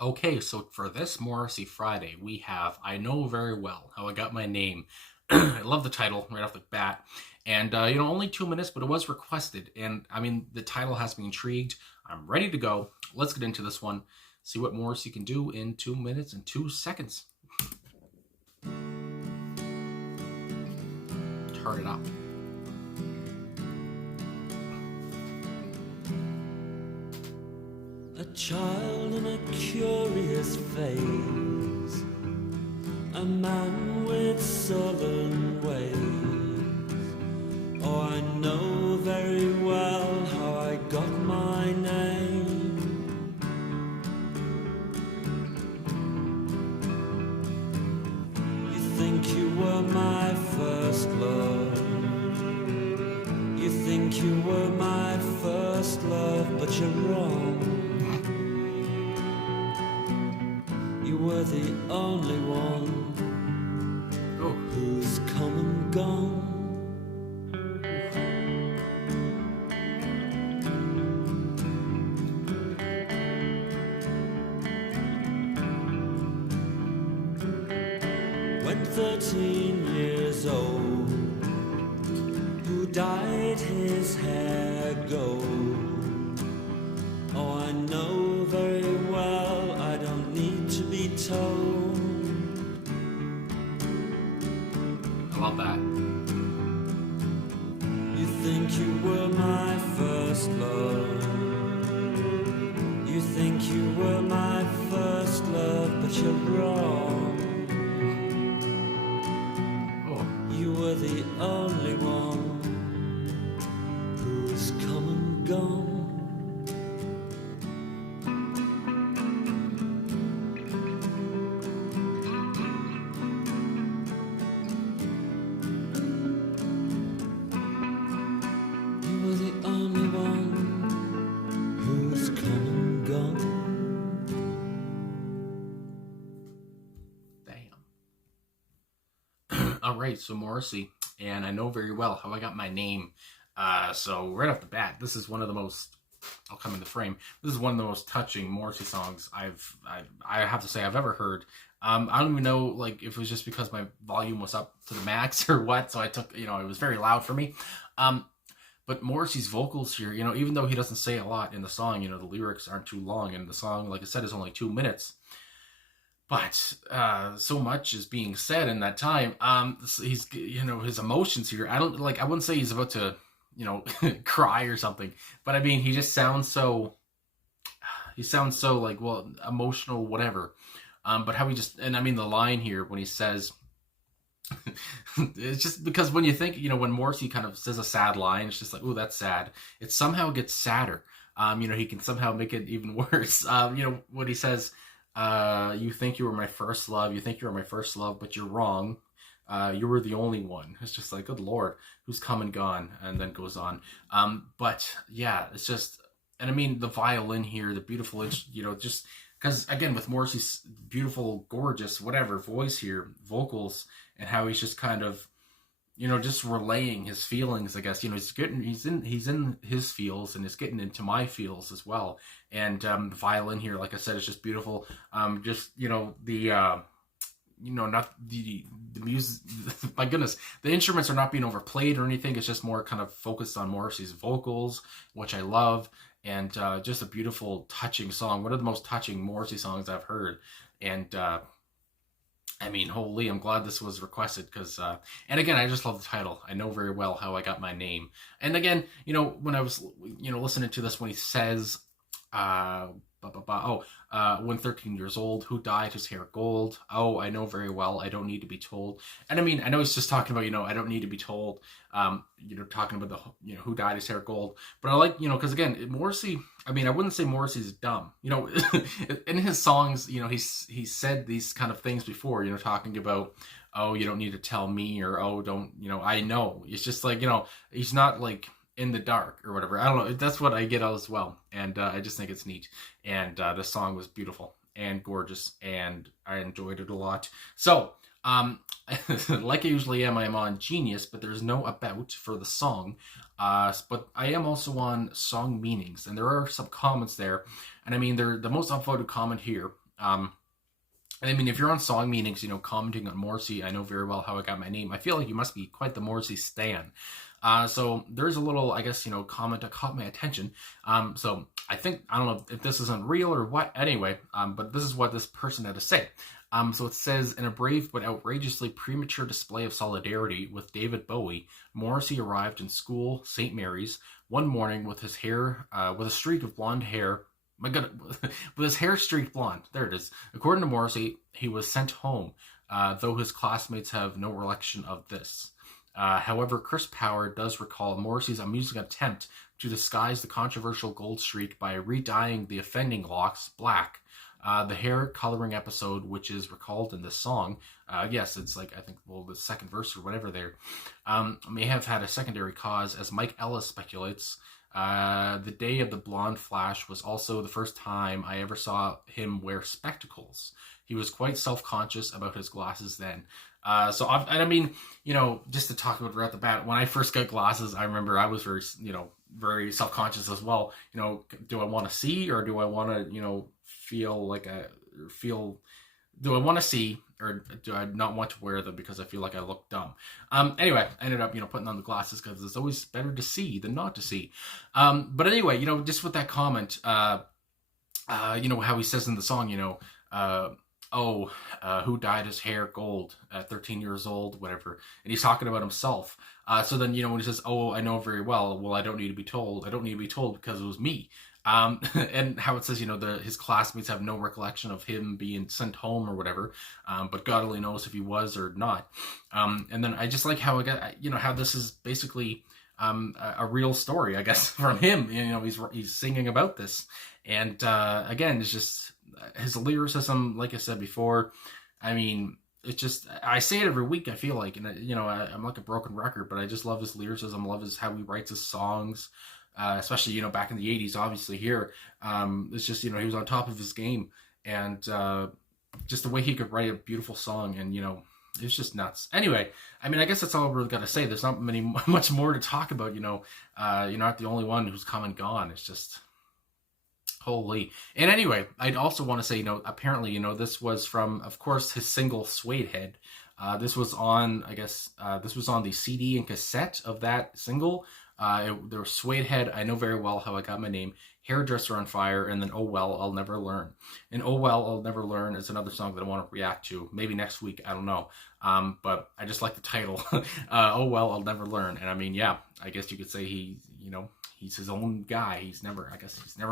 Okay, so for this Morrissey Friday, we have I Know Very Well How I Got My Name. I love the title right off the bat. And, only 2 minutes, but it was requested. And, I mean, the title has me intrigued. I'm ready to go. Let's get into this one. See what Morrissey can do in 2 minutes and 2 seconds. Turn it up. A child in a curious phase, a man with sullen ways. Oh, I know very well how I got my name. You think you were my first love. You think you were my first love, but you're wrong. You were the only one who's come and gone. When 13 years old, who dyed his hair gold? Oh, I know very well, I don't need to be told. I love that. You think you were my first love. You think you were my first love, but you're wrong. You were the only one who's come and gone. You were the only one who's come and gone. Damn. All right, so Morrissey, and I Know Very Well How I Got My Name. So right off the bat, this is one of the most. I'll come in the frame. This is one of the most touching Morrissey songs I have to say I've ever heard. I don't even know like if it was just because my volume was up to the max or what. So I took it was very loud for me. But Morrissey's vocals here, even though he doesn't say a lot in the song, the lyrics aren't too long, and the song, like I said, is only 2 minutes. But so much is being said in that time. He's his emotions here. I wouldn't say he's about to cry or something, but I mean he just sounds so. He sounds so like emotional, whatever. But how he just and I mean the line here when he says. It's just because when you think when Morrissey kind of says a sad line, it's just like, oh, that's sad. It somehow gets sadder. He can somehow make it even worse. What he says. You think you were my first love. You think you were my first love, but you're wrong. You were the only one. It's just like, good Lord, who's come and gone, and then goes on. But yeah, it's just, and I mean the violin here, the beautiful, just because again with Morrissey's beautiful, gorgeous, whatever voice here, vocals, and how he's just kind of, just relaying his feelings. I guess he's in his feels and is getting into my feels as well. And the violin here, like I said, is just beautiful. Just not the music. My goodness, the instruments are not being overplayed or anything. It's just more kind of focused on Morrissey's vocals, which I love, and just a beautiful, touching song. One of the most touching Morrissey songs I've heard, and. I mean, holy, I'm glad this was requested because, and again, I just love the title. I Know Very Well How I Got My Name. And again, when I was, listening to this, when he says, when 13 years old, who dyed his hair gold? Oh, I know very well, I don't need to be told. And I mean, I know he's just talking about, I don't need to be told, talking about the, who dyed his hair gold. But I like, because again, Morrissey, I mean, I wouldn't say Morrissey's dumb. In his songs, he's said these kind of things before, talking about, oh, you don't need to tell me, or, oh, don't, I know. It's just like, he's not like, in the dark or whatever. I don't know. That's what I get out as well. And I just think it's neat. And the song was beautiful and gorgeous, and I enjoyed it a lot. So, like I usually am, I am on Genius, but there's no about for the song. But I am also on song meanings, and there are some comments there. And I mean, they're the most upvoted comment here And I mean, if you're on song meetings, commenting on Morrissey, I know very well how I got my name. I feel like you must be quite the Morrissey stan. So there's a little, I guess, comment that caught my attention. So I don't know if this isn't real or what, anyway, but this is what this person had to say. So it says, in a brave but outrageously premature display of solidarity with David Bowie, Morrissey arrived in school, St. Mary's, one morning with his hair, with a streak of blonde hair. My God, with his hair streaked blonde. There it is. According to Morrissey, he was sent home, though his classmates have no recollection of this. However, Chris Power does recall Morrissey's amusing attempt to disguise the controversial gold streak by re-dyeing the offending locks black. The hair coloring episode, which is recalled in the song, yes, it's like, I think, the second verse or whatever there, may have had a secondary cause, as Mike Ellis speculates. The day of the blonde flash was also the first time I ever saw him wear spectacles. He was quite self-conscious about his glasses then. Just to talk about right off the bat, when I first got glasses, I remember I was very self-conscious as well. Do I want to see, or do I want to, do I want to see, or do I not want to wear them because I feel like I look dumb? Anyway, I ended up, putting on the glasses because it's always better to see than not to see. But anyway, just with that comment, how he says in the song, who dyed his hair gold at 13 years old, whatever. And he's talking about himself. So then, when he says, oh, I know very well, I don't need to be told. I don't need to be told because it was me. And how it says, his classmates have no recollection of him being sent home or whatever. But God only knows if he was or not. And then I just like how how this is basically a real story, I guess, from him. He's singing about this. And again, it's just his lyricism, like I said before. I mean, it's just, I say it every week, I feel like, and I'm like a broken record, but I just love his lyricism, love how he writes his songs, especially, back in the 80s, obviously here. It's just, he was on top of his game, and just the way he could write a beautiful song, and, it's just nuts. Anyway, I mean, I guess that's all I really got to say. There's not much more to talk about, you're not the only one who's come and gone. It's just, holy. And anyway, I'd also want to say, apparently, this was from, of course, his single Suede Head. This was on, this was on the CD and cassette of that single. There was Suede Head, I Know Very Well How I Got My Name, Hairdresser on Fire, and then Oh Well, I'll Never Learn. And Oh Well, I'll Never Learn is another song that I want to react to. Maybe next week, I don't know. But I just like the title. Oh Well, I'll Never Learn. And I mean, yeah, I guess you could say he's his own guy. He's never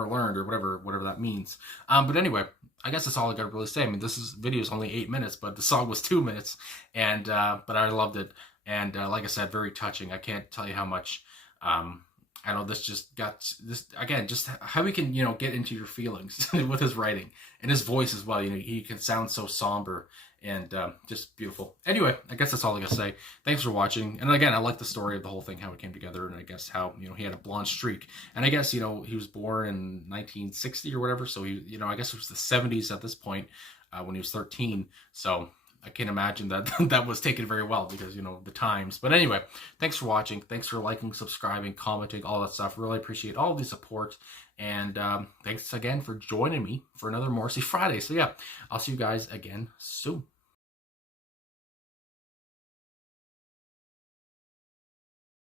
learned, or whatever that means. But anyway, I guess that's all I got to really say. I mean, video is only 8 minutes, but the song was 2 minutes, and but I loved it. And like I said, very touching. I can't tell you how much. I know this just got this again, just how he can, get into your feelings with his writing and his voice as well. He can sound so somber and just beautiful. Anyway, I guess that's all I gotta say. Thanks for watching. And again, I like the story of the whole thing, how it came together, and I guess how, he had a blonde streak. And I guess, he was born in 1960 or whatever. So he, I guess it was the 70s at this point, when he was 13. So I can't imagine that that was taken very well because, the times. But anyway, thanks for watching. Thanks for liking, subscribing, commenting, all that stuff. Really appreciate all the support. And thanks again for joining me for another Morrissey Friday. So yeah, I'll see you guys again soon.